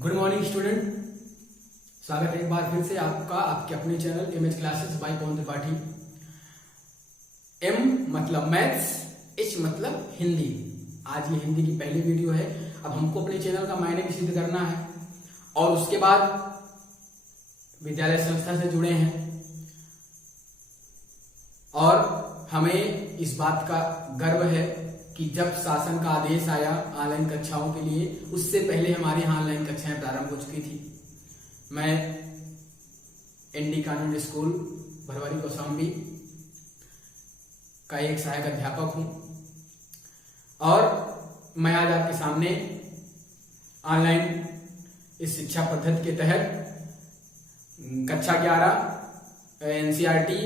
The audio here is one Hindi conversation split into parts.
गुड मॉर्निंग स्टूडेंट, स्वागत है एक बार फिर से आपका आपके अपने channel MH classes by Pawan Tripathi. M मतलब मैथ्स, एच मतलब हिंदी। आज ये हिंदी की पहली वीडियो है। अब हमको अपने चैनल का मायने भी सिद्ध करना है और उसके बाद विद्यालय संस्था से जुड़े हैं और हमें इस बात का गर्व है कि जब शासन का आदेश आया ऑनलाइन कक्षाओं के लिए, उससे पहले हमारे यहाँ ऑनलाइन कक्षाएं प्रारंभ हो चुकी थी। मैं ND convent school Bharwari Kaushambi का एक सहायक अध्यापक हूं और मैं आज आपके सामने ऑनलाइन इस शिक्षा पद्धति के तहत कक्षा 11 एनसीईआरटी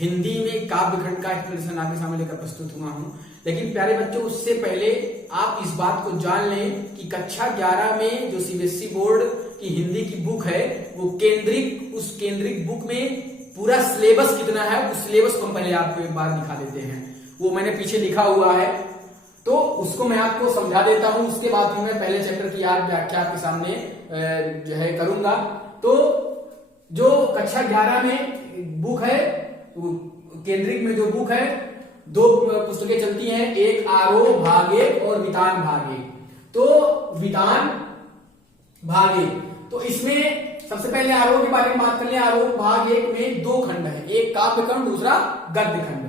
हिंदी में काव्य खंड का एक्सप्लेनेशन आपके सामने लेकर प्रस्तुत हुआ हूं। लेकिन प्यारे बच्चों, उससे पहले आप इस बात को जान लें कि कक्षा 11 में जो सीबीएसई बोर्ड की हिंदी की बुक है वो उस केंद्रित बुक में पूरा सिलेबस कितना है, उस सिलेबस को हम पहले आपको एक बार दिखा देते हैं। वो मैंने पीछे लिखा हुआ है तो उसको मैं आपको समझा देता हूं। उसके बाद फिर मैं पहले चैप्टर की याद व्याख्या आपके सामने जो है करूंगा। तो जो कक्षा 11 में बुक है, केंद्रित में जो बुक है, दो पुस्तकें चलती हैं, एक आरोह भाग 1 और वितान भाग 1। तो वितान भाग 1, तो इसमें सबसे पहले आरोह के बारे में बात कर ले। आरोह भाग 1 में 2 खंड है, एक काव्य खंड, दूसरा गद्य खंड।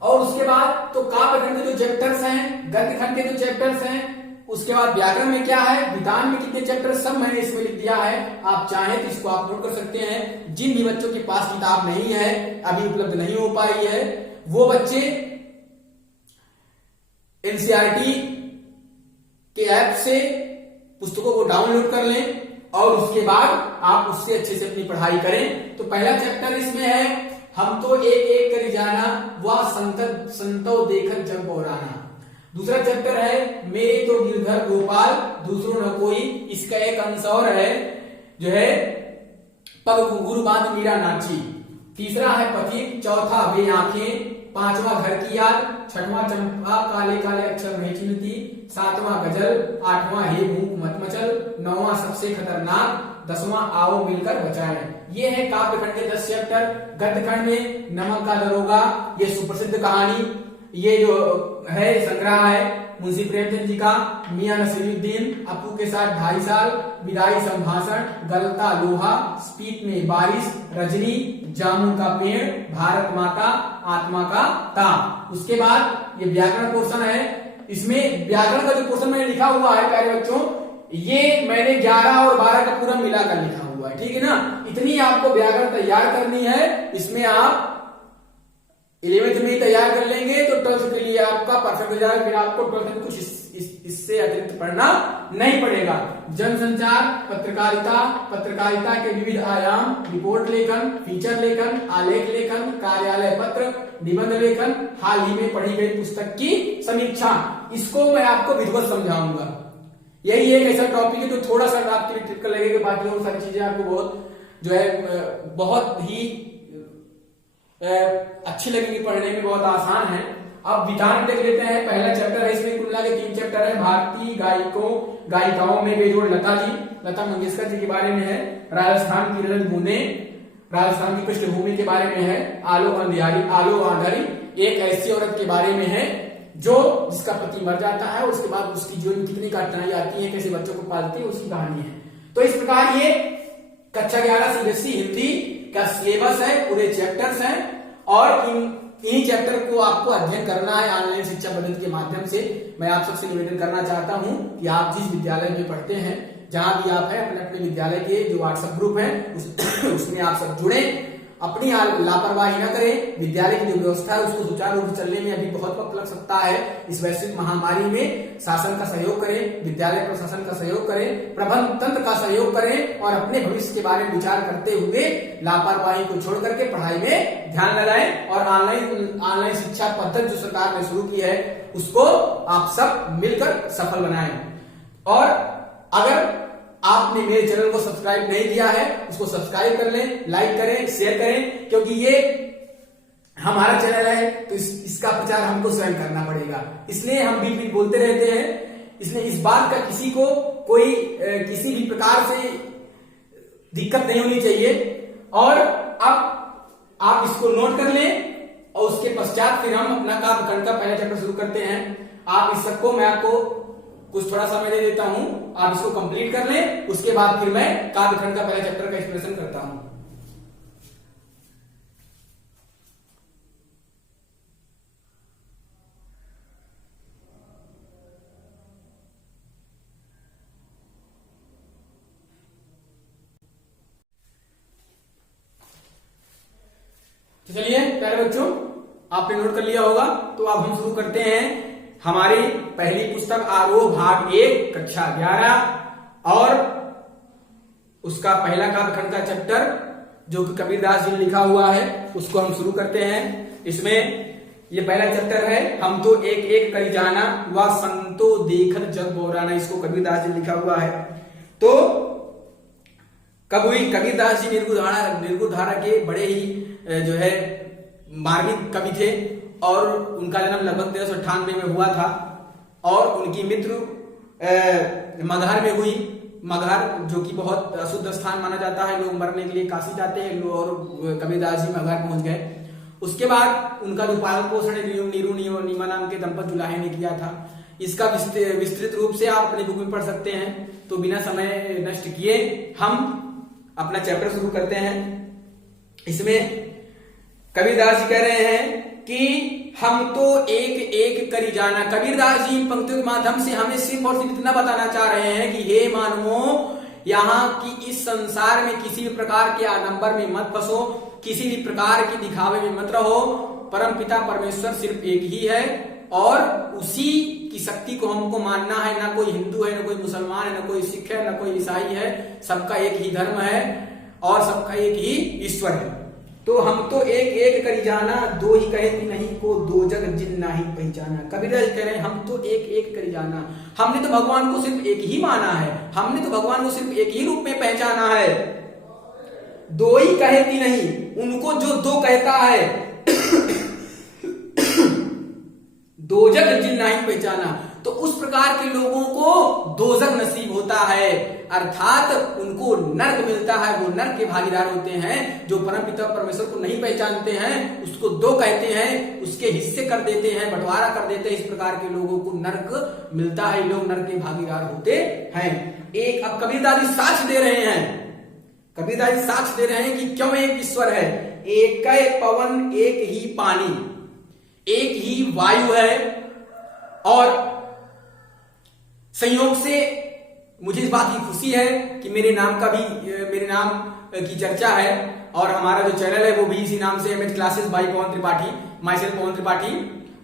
और उसके बाद तो काव्य खंड के जो चैप्टर्स हैं, गद्य खंड के जो चैप्टर्स हैं, उसके बाद व्याकरण में क्या है, विधान में कितने चैप्टर, सब मैंने इसमें लिख दिया है। आप चाहें तो इसको आप नोट कर सकते हैं। जिन भी बच्चों के पास किताब नहीं है, अभी उपलब्ध नहीं हो पाई है, वो बच्चे एनसीईआरटी के ऐप से पुस्तकों को डाउनलोड कर लें और उसके बाद आप उससे अच्छे से अपनी पढ़ाई करें। तो पहला चैप्टर इसमें है, हम तो एक एक करी जाना, वह संतो देखत जग बौराना। दूसरा चैप्टर है, मेरे तो गिरधर गोपाल दूसरों न कोई। इसका एक अंश और है जो है, पग घुंघरू बांध मीरा नाची। तीसरा है पथिक, चौथा वे आंखें, पांचवा घर की याद, छठवां चंपा काले काले अक्षर नहीं चिन्हती, सातवां गजल, आठवां हे मूक मत मचल, नौवां सबसे खतरनाक, 10वां आओ मिलकर बचाएं। ये है काव्य खंड के 10 चैप्टर। गद्य खंड में नमक का दरोगा, ये सुप्रसिद्ध कहानी, ये जो है संग्रह है मुंशी प्रेमचंद जी का, मियां नसीरुद्दीन, अपू के साथ 2.5 साल, विदाई संभाषण, गलता लोहा, स्पीत में बारिश, रजनी, जामुन का पेड़, भारत माता, आत्मा का ताप। उसके बाद ये व्याकरण पोर्शन है। इसमें व्याकरण का जो पोर्शन मैंने लिखा हुआ है प्यारे बच्चों, ये मैंने 11 और 12 का पूरा मिलाकर लिखा हुआ है, ठीक है ना। इतनी आपको व्याकरण तैयार करनी है। इसमें आप 11th में तैयार कर लेंगे तो 12th के लिए आपका परफेक्ट हो जाएगा। फिर आपको 12th में कुछ इससे अतिरिक्त पढ़ना नहीं पड़ेगा। जनसंचार, पत्रकारिता के विविध आयाम, रिपोर्ट लेखन, फीचर लेखन, आलेख लेखन, कार्यालय पत्र, निबंध लेखन, हाल ही में पढ़ी गई पुस्तक की समीक्षा, इसको मैं आपको विधिवत समझाऊंगा। यही एक ऐसा टॉपिक है जो थोड़ा सा आपके लिए टिपिकल लगेगा, बाकी और सारी चीजें आपको बहुत जो है बहुत ही अच्छी लगेगी, पढ़ने में बहुत आसान है। अब विधान देख लेते हैं। पहला चैप्टर है, इसमें कुल मिला के 3 चैप्टर है। भारतीय गायिकाओं में बेजोड़ लता मंगेशकर जी के बारे में है। राजस्थान की रजत बूंदें, राजस्थान की पृष्ठभूमि के बारे में है। आलो आंधारी, एक ऐसी औरत के बारे में है जिसका पति मर जाता है, उसके बाद उसकी जीवन में कितनी कठिनाई आती है, कैसे बच्चों को पालती है, उसकी कहानी है। तो इस प्रकार ये कक्षा 11 सीबीएसई हिंदी का सिलेबस है, पूरे चैप्टर्स हैं और इन्हीं चैप्टर को आपको अध्ययन करना है ऑनलाइन शिक्षा पद्धति के माध्यम से। मैं आप सबसे निवेदन करना चाहता हूं कि आप जिस विद्यालय में पढ़ते हैं, जहां भी आप हैं, अपने अपने विद्यालय के जो व्हाट्सएप ग्रुप है उसमें आप सब जुड़े। अपनी लापरवाही न करें। विद्यालय की जो व्यवस्था है उसको सुचारू रूप से चलने में अभी बहुत वक्त लग सकता है। इस वैश्विक महामारी में शासन का सहयोग करें, विद्यालय प्रशासन का सहयोग करें, प्रबंध तंत्र का सहयोग करें और अपने भविष्य के बारे में विचार करते हुए लापरवाही को छोड़ करके पढ़ाई में ध्यान लगाएं और ऑनलाइन शिक्षा पद्धति जो सरकार ने शुरू की है उसको आप सब मिलकर सफल बनाएं। और अगर आपने मेरे चैनल को सब्सक्राइब नहीं किया है, उसको सब्सक्राइब कर लें, लाइक करें, शेयर करें, क्योंकि ये हमारा चैनल है तो इसका प्रचार हमको स्वयं करना पड़ेगा। इसलिए हम बीच बीच बोलते रहते हैं इसलिए इस बात का किसी को कोई किसी भी प्रकार से दिक्कत नहीं होनी चाहिए। और अब आप इसको नोट कर लें और उसके पश्चात फिर हम अपना काव्यखंड का पहला चैप्टर शुरू करते हैं। आप इस सबको मैं आपको कुछ थोड़ा समय दे देता हूं, आप इसको कंप्लीट कर लें, उसके बाद फिर मैं काव्यखंड का पहला चैप्टर का एक्सप्लेनेशन करता हूं। तो चलिए प्यारे बच्चों, आपने नोट कर लिया होगा, तो अब हम शुरू करते हैं हमारी पहली पुस्तक आरोह भाग 1 कक्षा 11 और उसका पहला काव्यखंड का चैप्टर जो कि कबीरदास जी ने लिखा हुआ है उसको हम शुरू करते हैं। इसमें ये पहला चैप्टर है, हम तो एक एक करी जाना व संतो देखत जग बोराना, इसको कबीरदास जी ने लिखा हुआ है। तो कब हुई? कबीरदास जी निर्गुणधारा के बड़े ही जो है मार्मिक कवि थे और उनका जन्म लगभग 1398 में हुआ था और उनकी मृत्यु मगहर में हुई। मगहर जो कि बहुत अशुद्ध स्थान माना जाता है, लोग मरने के लिए काशी जाते हैं और कबीरदास जी मगहर पहुंच गए। उसके बाद उनका जो पालन पोषण नीरू नीमा नाम के दंपत जुलाहे ने किया था। इसका विस्तृत रूप से आप अपनी बुक में पढ़ सकते हैं। तो बिना समय नष्ट किए हम अपना चैप्टर शुरू करते हैं। इसमें कबीरदास जी कह रहे हैं कि हम तो एक एक करी जाना। कबीरदास जी पंक्तियों के माध्यम से हमें सिर्फ और सिर्फ इतना बताना चाह रहे हैं कि हे मानवो, यहाँ की इस संसार में किसी भी प्रकार के आडंबर में मत फंसो, किसी भी प्रकार के दिखावे में मत रहो। परम पिता परमेश्वर सिर्फ एक ही है और उसी की शक्ति को हमको मानना है। ना कोई हिंदू है, ना कोई मुसलमान है, ना कोई सिख है, ना कोई ईसाई है, सबका एक ही धर्म है और सबका एक ही ईश्वर है। तो हम तो एक एक करी जाना, दो ही कहे कि नहीं को दो जग जिन नाही पहचाना। कबीरदास कह रहे हैं हम तो एक एक करी जाना, हमने तो भगवान को सिर्फ एक ही माना है, हमने तो भगवान को सिर्फ एक ही रूप में पहचाना है। दो ही कहे कि नहीं, उनको जो दो कहता है दो जग जिन नहीं पहचाना, तो उस प्रकार के लोगों को दोजख नसीब होता है, अर्थात उनको नर्क मिलता है। वो नर्क के भागीदार होते हैं जो परमपिता परमेश्वर को नहीं पहचानते हैं, उसको दो कहते हैं, उसके हिस्से कर देते हैं, बंटवारा कर देते हैं। इस प्रकार के लोगों को नर्क मिलता है, लोग नर्क के भागीदार होते हैं। एक अब कबीरदास जी साक्ष्य दे रहे हैं, कबीरदास जी साक्ष्य दे रहे हैं कि क्यों एक ईश्वर है। एक पवन, एक ही पानी, एक ही वायु है। और संयोग से मुझे इस बात की खुशी है कि मेरे नाम की चर्चा है और हमारा जो चैनल है वो भी इसी नाम से MH classes by Pawan Tripathi, myself Pawan Tripathi,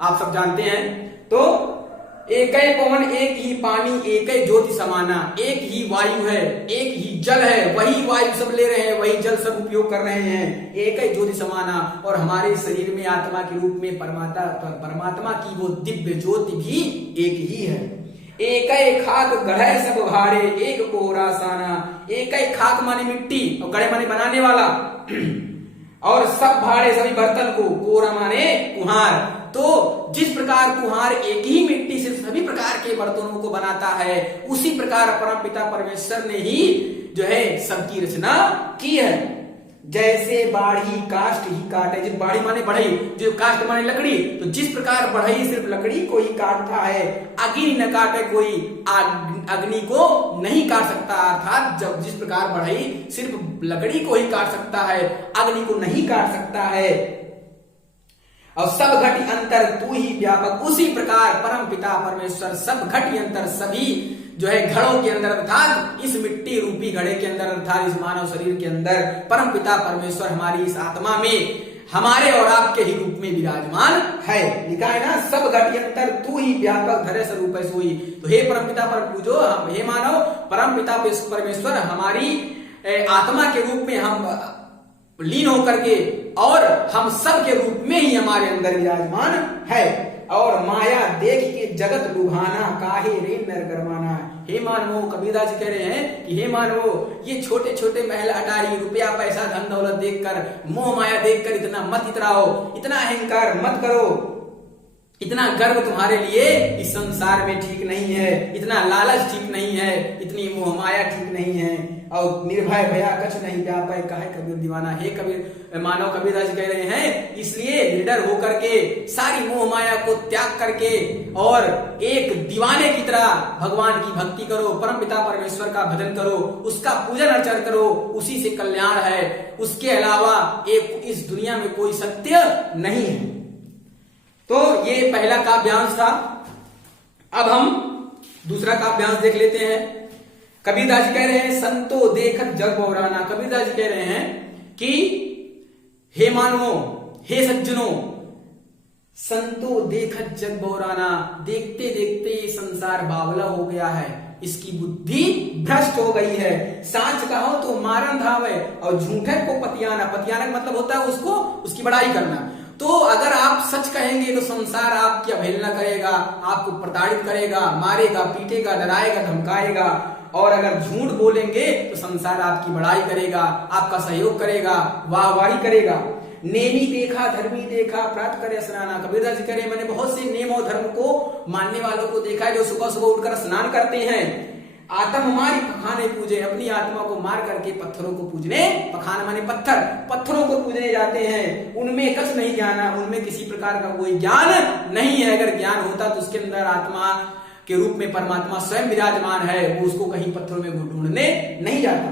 आप सब जानते हैं। तो एक ही पवन, एक ही पानी, एक ही ज्योति समाना, एक ही वायु है, एक ही जल है, वही वायु सब ले रहे हैं, वही जल सब उपयोग कर रहे हैं, एक ही ज्योति समाना। और हमारे शरीर में आत्मा के रूप में परमात्मा की वो दिव्य ज्योति भी एक ही है। एक खाक गढ़े सब भाड़े, एक कोहरा साना। एक ही खाक माने मिट्टी और गढ़े माने बनाने वाला और सब भाड़े सभी बर्तन को, कोहरा माने कुम्हार। तो जिस प्रकार कुम्हार एक ही मिट्टी से सभी प्रकार के बर्तनों को बनाता है, उसी प्रकार परमपिता परमेश्वर ने ही जो है सबकी रचना की है। जैसे बाढ़ी काष्ठ ही काटे, जिस बाढ़ी माने बढ़ई, जो काष्ठ माने लकड़ी, तो जिस प्रकार बढ़ई सिर्फ लकड़ी को ही काटता है, अग्नि न काटे कोई अग्नि को नहीं काट सकता। अर्थात जब जिस प्रकार बढ़ई सिर्फ लकड़ी को ही काट सकता है, अग्नि को नहीं काट सकता है। और सब घट अंतर तू ही व्यापक, उसी प्रकार परम पिता परमेश्वर सब घट अंतर सभी जो है घड़ों के अंदर, अर्थात इस मिट्टी रूपी घड़े के अंदर, अर्थात इस मानव शरीर के अंदर परम पिता परमेश्वर हमारी इस आत्मा में हमारे और आपके ही रूप में विराजमान है। लिखा है ना, सब घट अंतर तू ही व्यापक धरे स्वरूप सोई। तो हे परम पिता जो हे मानव, परम पिता परमेश्वर हमारी आत्मा के रूप में हम लीन होकर के और हम सब के रूप में ही हमारे अंदर विराजमान है। और माया देख के जगत लुभाना, काहे रे नर गरमाना। हे मानवो, कबीरदास जी कह रहे हैं कि हे मानवो, ये छोटे छोटे महल अटारी, रुपया पैसा धन दौलत देखकर, मोह माया देखकर इतना मत इतराओ, इतना अहंकार मत करो। इतना गर्व तुम्हारे लिए इस संसार में ठीक नहीं है, इतना लालच ठीक नहीं है, इतनी मोहमाया ठीक नहीं है। और निर्भय भया कछ नहीं व्यापै काहे कबीर दीवाना। हे कबीर मानव कबीरदास कह रहे हैं, इसलिए निडर होकर के सारी मोह माया को त्याग करके और एक दीवाने की तरह भगवान की भक्ति करो, परम पिता परमेश्वर का भजन करो, उसका पूजन अर्चन करो, उसी से कल्याण है। उसके अलावा एक इस दुनिया में कोई सत्य नहीं है। तो ये पहला काव्यांश था। अब हम दूसरा काव्यांश देख लेते हैं। कबीरदास कह रहे हैं, संतो देखत जग बौराना। कबीरदास कह रहे हैं कि हे मानवो, हे सज्जनों, संतो देखत जग बौराना, देखते देखते ये संसार बावला हो गया है, इसकी बुद्धि भ्रष्ट हो गई है। सांच कहो तो मारन धावे और झूठे को पतियाना। पतियाना का मतलब होता है उसको, उसकी बड़ाई करना। तो अगर आप सच कहेंगे तो संसार आपकी अवहेलना करेगा, आपको प्रताड़ित करेगा, मारेगा, पीटेगा, डराएगा, धमकाएगा। और अगर झूठ बोलेंगे तो संसार आपकी बड़ाई करेगा, आपका सहयोग करेगा, वाहवाही करेगा। नेमी देखा धर्मी देखा प्राप्त करे स्नाना। कबीरदास जी कह रहे हैं, मैंने बहुत से नेम और धर्म को मानने वालों को देखा है जो सुबह सुबह उठकर स्नान करते हैं। आत्म मारी पखाने पूजे, अपनी आत्मा को मार करके पत्थरों को पूजने, पखाना माने पत्थर, पत्थरों को पूजने जाते हैं। उनमें कछ नहीं जाना, उनमें किसी प्रकार का कोई ज्ञान नहीं है। अगर ज्ञान होता तो उसके अंदर आत्मा के रूप में परमात्मा स्वयं विराजमान है, वो उसको कहीं पत्थरों में ढूंढने नहीं जाता।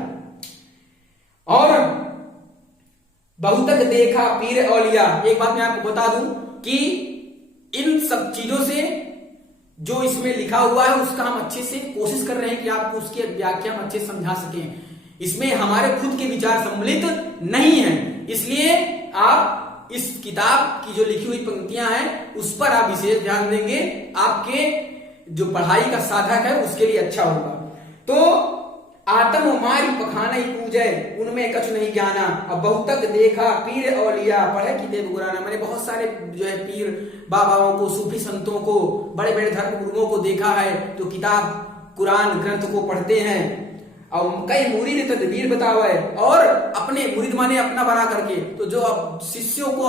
और बहुतक देखा पीर औलिया। एक बात मैं आपको बता दूं कि इन सब चीजों से जो इसमें लिखा हुआ है उसका हम अच्छे से कोशिश कर रहे हैं कि आपको उसकी व्याख्या हम अच्छे से समझा सकें। इसमें हमारे खुद के विचार सम्मिलित नहीं है, इसलिए आप इस किताब की जो लिखी हुई पंक्तियां हैं उस पर आप विशेष ध्यान देंगे, आपके जो पढ़ाई का साधक है उसके लिए अच्छा होगा। तो आत्म मारी पखाना पूजे, उनमें कछ नहीं जाना। अब बहुतक देखा पीर औलिया, पढ़े कि देव गुराना। मैंने बहुत सारे जो है पीर बाबाओं को, सूफी संतों को, बड़े बड़े धर्म गुरुओं को देखा है तो किताब कुरान ग्रंथ को पढ़ते हैं और कई मुरीद तदबीर बतावे और अपने मुरीद माने अपना बना करके, तो जो अब शिष्यों को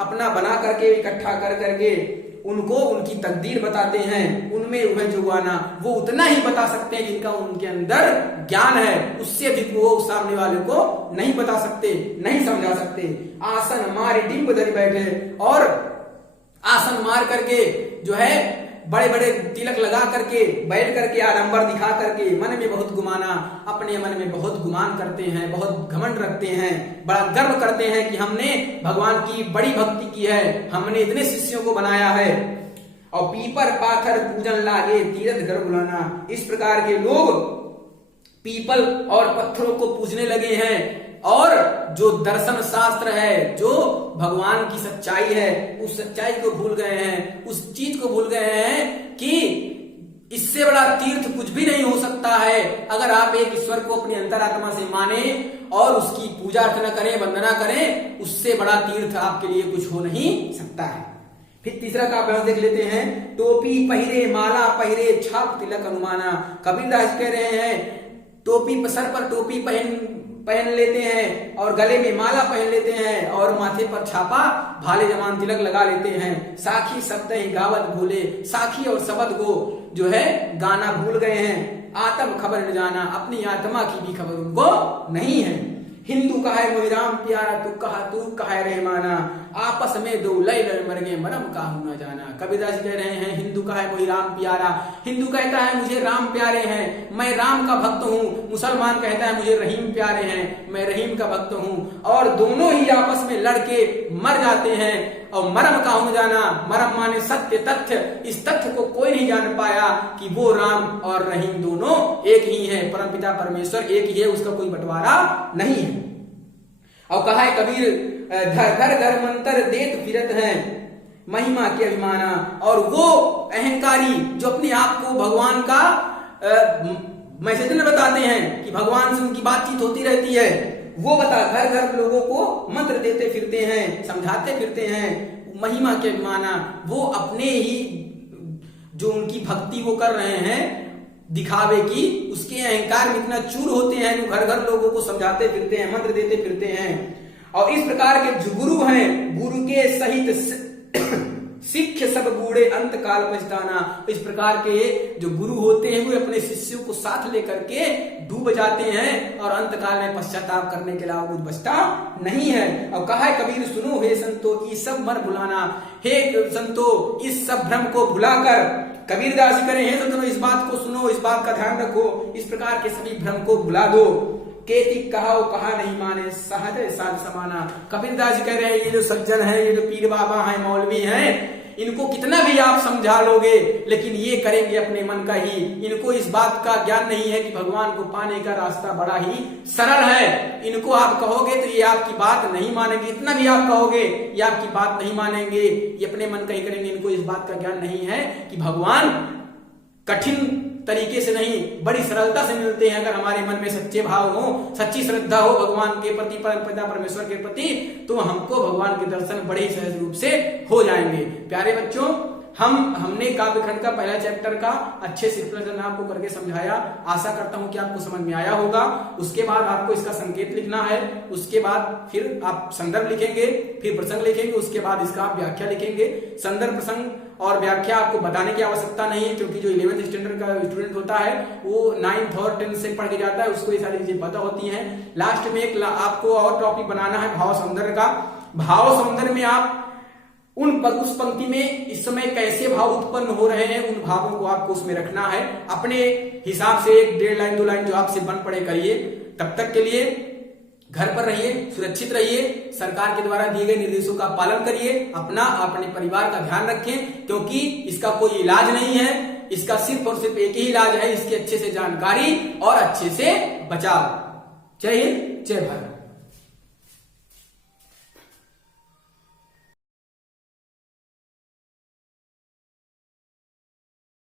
अपना बना करके इकट्ठा कर करके उनको उनकी तकदीर बताते हैं। उनमें वह जुबाना, वो उतना ही बता सकते हैं जिनका उनके अंदर ज्ञान है, उससे अधिक वो सामने वाले को नहीं बता सकते, नहीं समझा सकते। आसन मारे डिंब धरी बैठे, और आसन मार करके जो है बड़े बड़े तिलक लगा करके बैठ करके आडंबर दिखा करके मन में बहुत गुमाना, अपने मन में बहुत गुमान करते हैं, बहुत घमंड रखते हैं, बड़ा गर्व करते हैं कि हमने भगवान की बड़ी भक्ति की है, हमने इतने शिष्यों को बनाया है। और पीपर पाथर पूजन लागे तीर्थ घर बुलाना। इस प्रकार के लोग पीपल और पत्थरों को पूजने लगे हैं और जो दर्शन शास्त्र है, जो भगवान की सच्चाई है, उस सच्चाई को भूल गए हैं, उस चीज को भूल गए हैं कि इससे बड़ा तीर्थ कुछ भी नहीं हो सकता है। अगर आप एक ईश्वर को अपनी अंतरात्मा से माने और उसकी पूजा अर्चना करें, वंदना करें, उससे बड़ा तीर्थ आपके लिए कुछ हो नहीं सकता है। फिर तीसरा काव्यांश देख लेते हैं। टोपी पहिरे माला पहिरे छाप तिलक अनुमाना। कबीरदास कह रहे हैं, टोपी सर पर टोपी पहन लेते हैं और गले में माला पहन लेते हैं और माथे पर छापा भाले जमान तिलक लगा लेते हैं। साखी शब्द ही गावत भूले, साखी और शब्द को जो है गाना भूल गए हैं। आत्म खबर न जाना, अपनी आत्मा की भी खबर उनको नहीं है। हिंदू कहा मोहि राम प्यारा, तू कहा रहमाना, आपस में दो लय लड़ मर गए मरम काहू न जाना। कबीरदास कह रहे हैं, हिंदू कहा मोहि राम प्यारा, हिंदू कहता है मुझे राम प्यारे हैं, मैं राम का भक्त हूँ। मुसलमान कहता है मुझे रहीम प्यारे हैं, मैं रहीम का भक्त हूँ। और दोनों ही आपस में लड़के मर जाते हैं। और मरम काहू न जाना, मरम माने सत्य तथ्य, इस तथ्य को कोई नहीं जान पाया कि वो राम और रहीम दोनों एक ही है, परमपिता परमेश्वर एक ही है, उसका कोई बंटवारा नहीं है। और कहा है कबीर, घर घर मंत्र देत फिरत है महिमा के अभिमाना। और वो अहंकारी जो अपने आप को भगवान का मैसेज में बताते हैं कि भगवान से उनकी बातचीत होती रहती है, वो घर घर लोगों को मंत्र देते फिरते हैं, समझाते फिरते हैं, महिमा के अभिमाना। वो अपने ही जो उनकी भक्ति वो कर रहे हैं दिखावे की, उसके अहंकार में इतना चूर होते हैं कि घर घर लोगों को समझाते फिरते हैं, मंत्र देते फिरते हैं। और इस प्रकार के जो गुरु हैं, गुरु के सहित सिख सब बूढ़े अंत काल पछताना। इस प्रकार के जो गुरु होते हैं वो अपने शिष्यों को साथ लेकर के डूब जाते हैं और अंत काल में पश्चाताप करने के अलावा कुछ बचता नहीं है। और कहा है कबीर सुनो हे संतो ये सब मर भुलाना, हे संतो इस सब भ्रम को भुलाकर, कबीरदास जी करें हे संतो इस बात को सुनो, इस बात का ध्यान रखो, इस प्रकार के सभी भ्रम को भुला दो। केति कहा नहीं माने सहज साध समाना। कबीरदास जी कह रहे हैं ये जो सज्जन है, ये जो पीर बाबा है, मौलवी हैं, इनको कितना भी आप समझा लोगे लेकिन ये करेंगे अपने मन का ही। इनको इस बात का ज्ञान नहीं है कि भगवान को पाने का रास्ता बड़ा ही सरल है। इनको आप कहोगे तो ये आपकी बात नहीं मानेंगे, इतना भी आप कहोगे ये आपकी बात नहीं मानेंगे, ये अपने मन का ही करेंगे। इनको इस बात का ज्ञान नहीं है कि भगवान कठिन तरीके से नहीं, बड़ी सरलता से मिलते हैं। अगर हमारे मन में सच्चे भाव हो, सच्ची श्रद्धा हो भगवान के प्रति, परमपिता परमेश्वर के प्रति, तो हमको भगवान के दर्शन बड़े ही सहज रूप से हो जाएंगे। प्यारे बच्चों, हमने काव्य खंड का पहला चैप्टर का अच्छे से एक्सप्लेनेशन आपको करके समझाया। आशा करता हूं कि आपको समझ में आया होगा। उसके बाद आपको इसका संकेत लिखना है, उसके बाद फिर आप संदर्भ लिखेंगे, फिर प्रसंग लिखेंगे, उसके बाद इसका आप व्याख्या लिखेंगे। संदर्भ, प्रसंग और व्याख्या आपको बताने की आवश्यकता नहीं है, क्योंकि जो 11th स्टैंडर्ड का स्टूडेंट होता है वो 9th और 10th से पढ़ के जाता है, उसको ये सारी चीजें पता होती हैं। लास्ट में एक आपको और टॉपिक बनाना है भाव सौंदर्य का। भाव सौंदर्य में आप उस पंक्ति में इस समय कैसे भाव उत्पन्न हो रहे हैं, उन भावों को आपको उसमें रखना है। अपने हिसाब से 1-1.5 लाइन 2 लाइन जो आपसे बन पड़े करिए। तब तक के लिए घर पर रहिए, सुरक्षित रहिए, सरकार के द्वारा दिए गए निर्देशों का पालन करिए, अपने परिवार का ध्यान रखें, क्योंकि इसका कोई इलाज नहीं है। इसका सिर्फ और सिर्फ एक ही इलाज है, इसकी अच्छे से जानकारी और अच्छे से बचाव। जय हिंद, जय भारत।